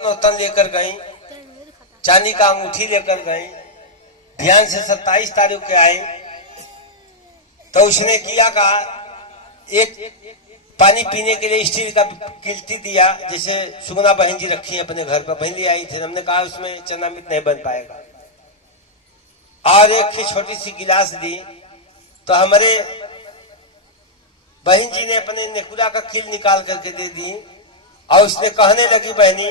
नौतन लेकर गई, चांदी का अंगूठी लेकर गई। ध्यान से 27 तारीख के आए तो उसने किया कहा, एक पानी पीने के लिए स्टील का किल्टी दिया, जैसे सुगना बहन जी रखी अपने घर पर, बहन ले आई थी। हमने कहा उसमें चनामित नहीं बन पाएगा। और एक छोटी सी गिलास दी तो हमारे बहन जी ने अपने नेकुला का किल निकाल करके दे दी। और उसने कहने लगी बहनी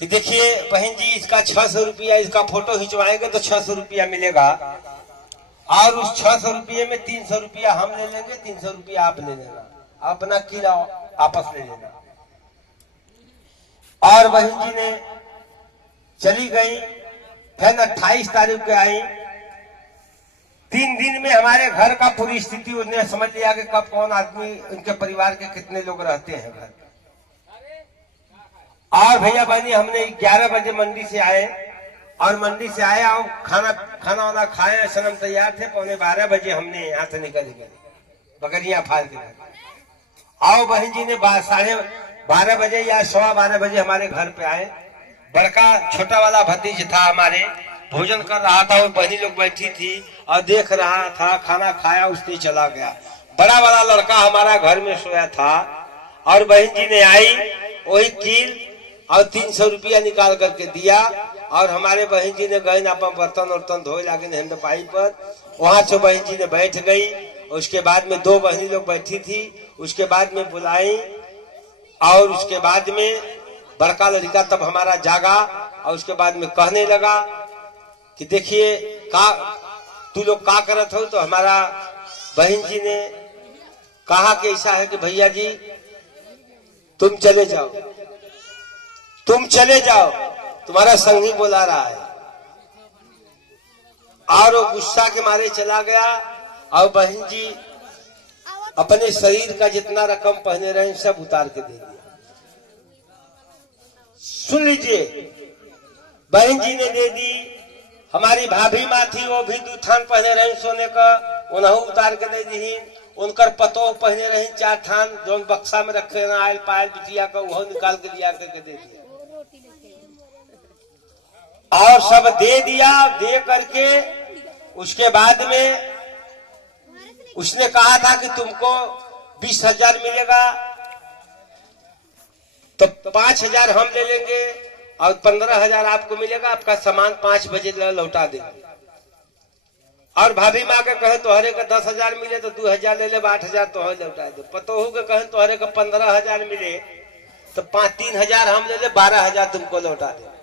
कि देखिए बहन जी, इसका 600 रुपया, इसका फोटो खिंचवाएंगे तो 600 रुपया मिलेगा, और उस 600 रुपये में 300 रुपया हम ले लेंगे, 300 रुपया आप ले लेना, अपना किला आपस ले लेना। और बहन जी ने चली गई। फिर 28 तारीख को आई। 3 दिन में हमारे घर का पूरी स्थिति उसने समझ लिया कि कब कौन आदमी, उनके परिवार के कितने लोग रहते हैं घर। और भैया बहनी हमने 11 बजे मंडी से आए, और मंडी से आए और खाना वाना खाए, सनम तैयार थे। 11:15 बजे हमने यहाँ से निकल गए बकरियां फाल के। आओ बहन जी ने 12:30 बजे या 12:15 बजे हमारे घर पे आए। बड़का छोटा वाला भतीज था हमारे, भोजन कर रहा था, वो बहनी लोग बैठी थी और देख रहा था। खाना खाया, उसने चला गया। बड़ा वाला लड़का हमारा घर में सोया था। और बहन जी ने आई, वही कील और 300 रुपया निकाल करके दिया। और हमारे बहन जी ने गए अपन बर्तन वर्तन धोए लागे हेमपाई पर। वहां से बहन जी ने बैठ गई। उसके बाद में 2 बहनी लोग बैठी थी। उसके बाद में बुलाई, और उसके बाद में बड़का लड़का तब हमारा जागा। और उसके बाद में कहने लगा कि देखिए का तू लोग का करत हो। तो हमारा बहन जी ने कहा कि ऐसा है कि भैया जी तुम चले जाओ, तुम चले जाओ, तुम्हारा संगी बुला रहा है। और वो गुस्सा के मारे चला गया। और बहन जी अपने शरीर का जितना रकम पहने रहे सब उतार के दे दिया। सुन लीजिए, बहन जी ने दे दी। हमारी भाभी माँ थी, वो भी 2 थान पहने रही सोने का, उन्हें उतार के दे दी। उनकर पतो पहने रही 4 थान, जो बक्सा में रखे ना आयल पायल बिटिया का, वो निकाल के लिया करके दे दिया। और सब दे दिया। दे करके उसके बाद में उसने कहा था कि तुमको 20,000 मिलेगा, तो 5,000 हम ले लेंगे और 15,000 आपको मिलेगा। आपका सामान 5 बजे लौटा दे। और भाभी माँ के कहे तोहरे का 10,000 मिले तो 2,000 ले ले, 8,000 तोहरे लौटा दे। पतोहू के कहे तोहरे का 15,000 मिले तो 3,000 हम ले ले, 12,000 तुमको लौटा दे।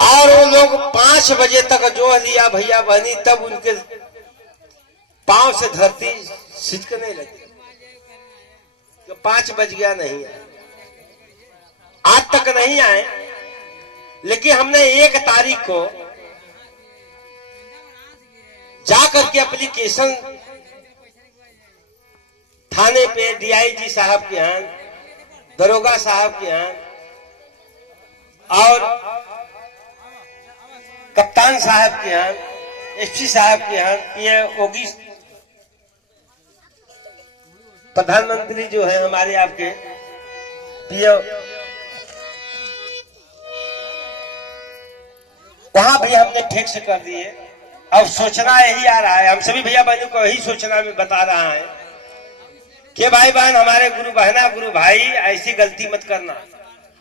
और वो लोग 5 बजे तक जो लिया भैया बहनी, तब उनके पांव से धरती सिचकने लगी। 5 बज गया, नहीं आए, आज तक नहीं आए। लेकिन हमने 1 तारीख को जाकर के एप्लीकेशन थाने पे डीआईजी साहब के यहाँ, दरोगा साहब के यहाँ और कप्तान साहब के यहाँ, एसपी साहब के यहाँ, पीएम योगी प्रधानमंत्री जो है हमारे आपके पीएम, वहां भी हमने फिक्स कर दिए। अब सोचना यही आ रहा है, हम सभी भैया बहनों को यही सोचना में बता रहा है कि भाई बहन, हमारे गुरु बहना, गुरु भाई, ऐसी गलती मत करना।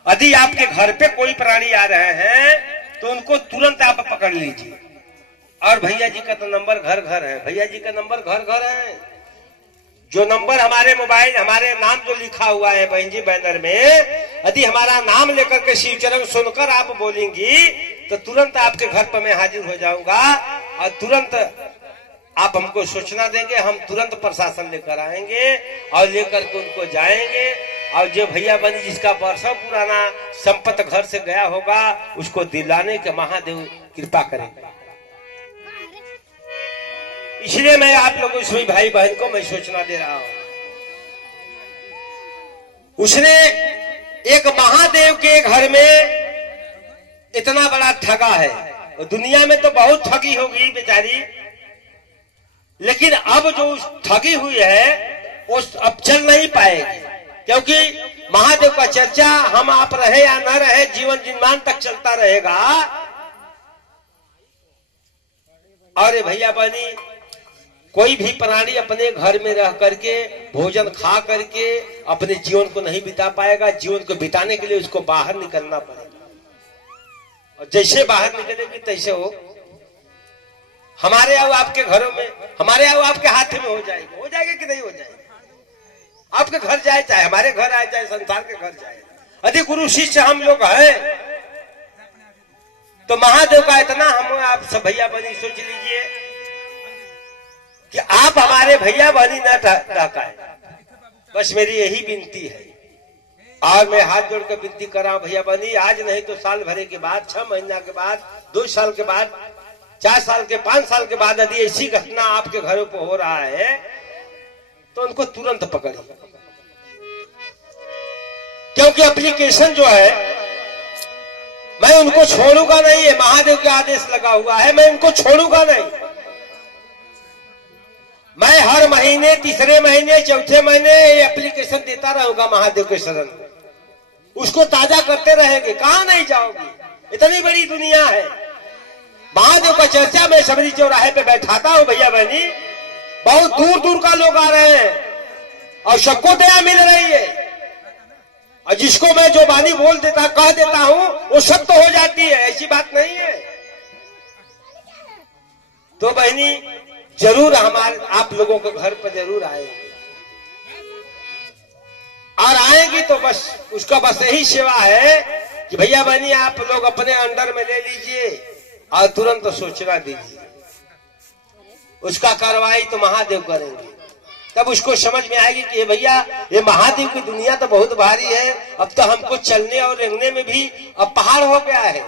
यदि आपके घर पे कोई प्राणी आ रहे हैं तो उनको तुरंत आप पकड़ लीजिए। और भैया जी का तो नंबर घर घर है, भैया जी का नंबर घर घर है। जो नंबर हमारे मोबाइल, हमारे नाम जो लिखा हुआ है बहन जी बैनर में, यदि हमारा नाम लेकर के शिवचरण सुनकर आप बोलेंगी तो तुरंत आपके घर पर मैं हाजिर हो जाऊंगा। और तुरंत आप हमको सूचना देंगे, हम तुरंत प्रशासन लेकर आएंगे और लेकर के उनको जाएंगे। और जो भैया बनी जिसका वर्षों पुराना संपत्ति घर से गया होगा, उसको दिलाने के महादेव कृपा करेंगे। इसलिए मैं आप लोगों सभी भाई बहन को मैं सूचना दे रहा हूं। उसने एक महादेव के घर में इतना बड़ा ठगा है। दुनिया में तो बहुत ठगी होगी बेचारी, लेकिन अब जो ठगी हुई है वो अब चल नहीं पाएगी। क्योंकि महादेव का चर्चा हम आप रहे या न रहे जीवन जिनमान तक चलता रहेगा। और भैया बहनी, कोई भी प्राणी अपने घर में रह करके भोजन खा करके अपने जीवन को नहीं बिता पाएगा। जीवन को बिताने के लिए उसको बाहर निकलना पड़ेगा, और जैसे बाहर निकलेगी तैसे हो हमारे और आपके घरों में, हमारे और आपके हाथ में हो जाएगा कि नहीं हो जाएगा। आपके घर जाए चाहे हमारे घर आए चाहे संसार के घर जाए, यदि गुरु शिष्य हम लोग हैं तो महादेव का इतना हम आप सब भैया बहनी सोच लीजिए कि आप हमारे भैया बहनी न डकाए। बस मेरी यही विनती है, और मैं हाथ जोड़ कर विनती कर रहा हूं भैया बहनी, आज नहीं तो साल भरे के बाद, 6 महीना के बाद, 2 साल के बाद, 4 साल के 5 साल के बाद यदि ऐसी घटना आपके घरों पर हो रहा है तो उनको तुरंत पकड़िए। क्योंकि एप्लीकेशन जो है मैं उनको छोड़ूंगा नहीं है, महादेव के आदेश लगा हुआ है, मैं उनको छोड़ूंगा नहीं। मैं हर महीने, तीसरे महीने, चौथे महीने ये एप्लीकेशन देता रहूंगा महादेव के शरण में, उसको ताजा करते रहेंगे, कहां नहीं जाओगे। इतनी बड़ी दुनिया है, महादेव का चर्चा मैं सबरी चौराहे पे बैठाता हूं भैया बहनी, बहुत दूर दूर का लोग आ रहे हैं और सबको दया मिल रही है, और जिसको मैं जो वाणी बोल देता कह देता हूं वो सत्य हो जाती है, ऐसी बात नहीं है। तो बहनी जरूर हमारे आप लोगों के घर पर जरूर आएगी, और आएगी तो बस उसका बस यही सेवा है कि भैया बहनी आप लोग अपने अंडर में ले लीजिए और तुरंत सूचना दीजिए, उसका कार्रवाई तो महादेव करेंगे। तब उसको समझ में आएगी कि भैया ये महादेव की दुनिया तो बहुत भारी है, अब तो हमको चलने और रेंगने में भी अब पहाड़ हो गया है।